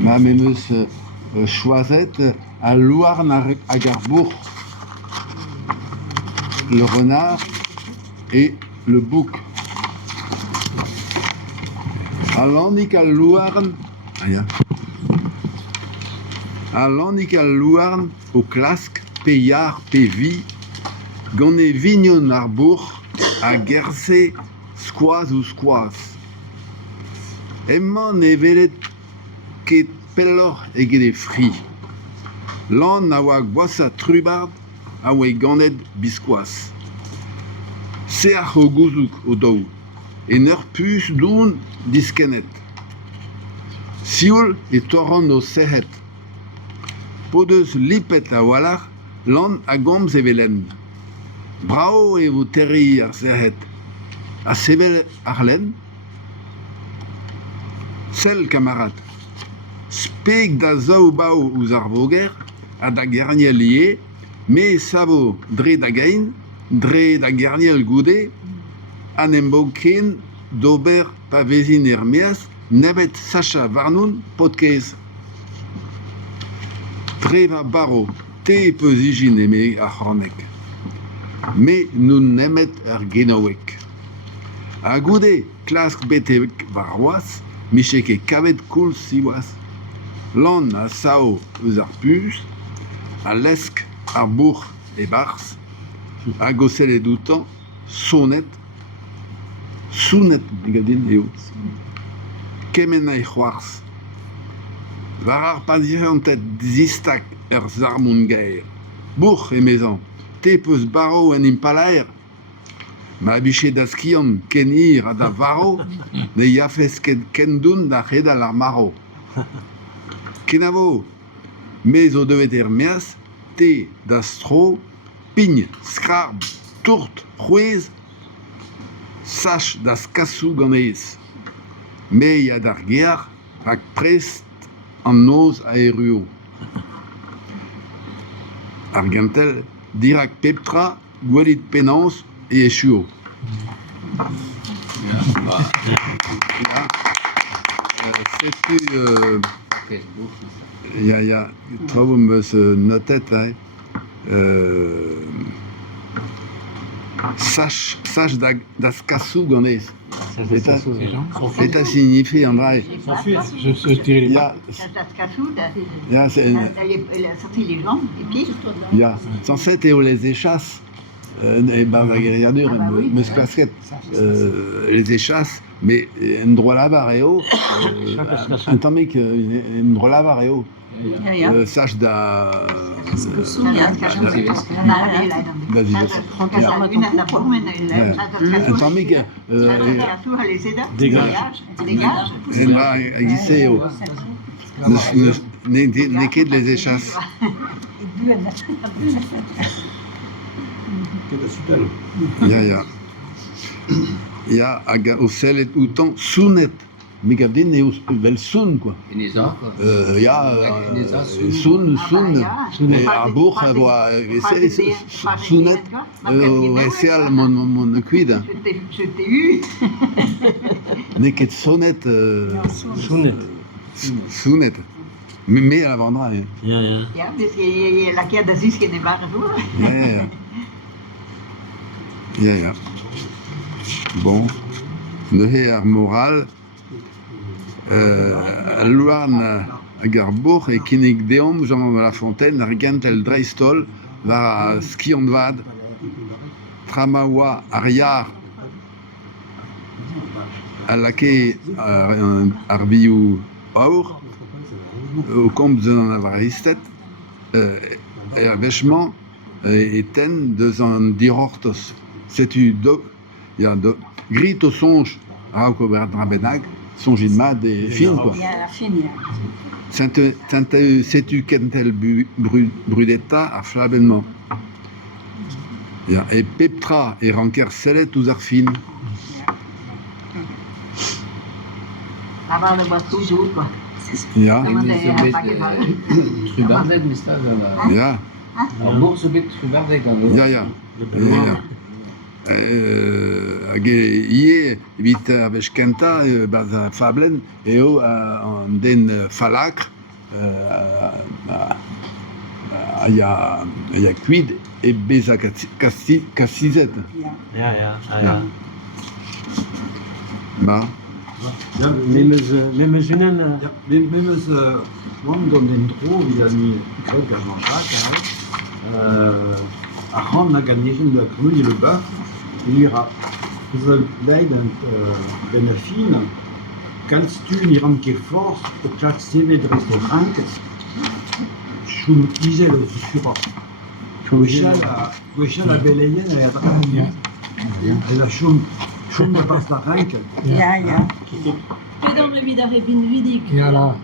Ma memeuse Choisette à Louarn à Garbourg, le renard et le bouc. Allandik à Louarn, Allandik à Louarn au Clasque, Payard, Pévi, Gonne Vignon Arbourg, à Guercé, Squoise ou Squoise. Emman Everett ket pellor egede fri. Lan a oa gwasa trubard a oa ganet biskoaz. Seach o gouzouk o daou. En ur pus doun diskenet. Sioul e torran o sehet. Podeus lipet a walar, lan a gomz e velen. Brao e vo terri ar sehet. A sevel ar len? Sel, camarade. Spek da zaou bao ouz ar voger, a da gerniel lié, me savo dre da gain, dre da gerniel goude, an embo ken d'ober pa vezin er meaz, nebet sacha varnoun potkez. Dre va baro, te peus ijin eme ar c'hornek. Me nun nemet ar genowek. A goude klask betek varroaz, michek e kavet koul siwaz. Lan a sao eus ar pus, a lesk ar bourg e bars, a gosel e doutan, sonet, sounet, megadin eo, kemen ai c'hoars. Var ar padiantet zistak ur zarmoun gaer. Bourg e mezan, te peus baro en impalaer, ma abiche da skiant ken ir a da varo, ne yafes ken doun da c'hedal ar maro. Kenavo, mais o devet er meaz, te da stro, pign, skrarb, tourt, c'houez, sach da skassou ganez. Me ya d'ar ger, rak prest an noz a eruo. Ar gantel, dirak peptra, gwelit penans e echuo. C'est ja, trouwen we ze notet, sach da skassou ganez. Eta signifie en vrai. Je dirais les Ça sorti les jambes, les pieds. Ja, sans fait eo les échasses, et bar da guerriadur, meus klasket, les échasses, mais en droit lavar eo, un tammik en droit lavar eo, sach da... Un tammik... Dégage. En dra a gise eo, ne ket les échasses. Ya, o sellet outan sounet. Me gavdin eo vel soun, quoi. Soun, et ar bourg a doa sounet, seal mon kuit. Je t'ai eu. Ne ket sonnet. Sounet. Me a la vendra. Ja, parce qu'il y a la kia d'Aziz qui n'est pas retour. Ja. Bon, neuhe ar moral, Louarn a Garbourg e kinnig deom Jean La Fontaine ar gentel dreistol va skiant vad, tramaoa ar yar a lake ar biou aour, o komz an avaristet, e a vechman e ten deus an dirortos. Setu do, ya do, grit o sonj a ko dra benag, sonj in mad e fin, quoi. Setu kentel brudetta a flabenman. Ya, e peptra e ranker sellet ouz ar fin. Avant de boire toujours, quoi. Ya, Trubardet, mestaz. ya, Ar bourg zo bet trubardet. ya. hag ie evit vez kenta baz a fablen eo an den falakr a ya kuit e bez a kasizet. Ja. Ba. Memez unan... Ja, memez oan gant den dro vid an ni kreut gar Jean-Jacques a ran hag an egin da kruie le bas ir a leid an ben a fin kalstu ni ran ket force o klak sevet restaurant choum izel o zura gwechal a beleien a dra a choum da bas da rank. Ja. Pedom evit ar bin vidig. Ja, la.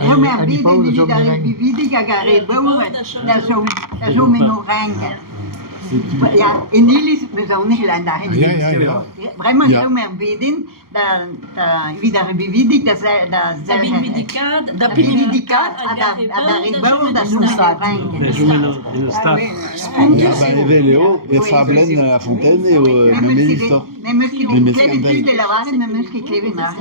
Eo mer beden evit ar vidig hag ar ebour da zo men o rank. Ja, en ilis beus an eel an da hen. Ja. Vraiment, Ja. eo mer beden da evit ar vidig da Da bin vidikad, da da bin bin vidikat a da ebour da zo men o rank. Mezumen en stad. Ja, ba evel eo e fablen a fontaine eo memelis to. Memeus ket klevet plus de la vare, memeus ket klevet na.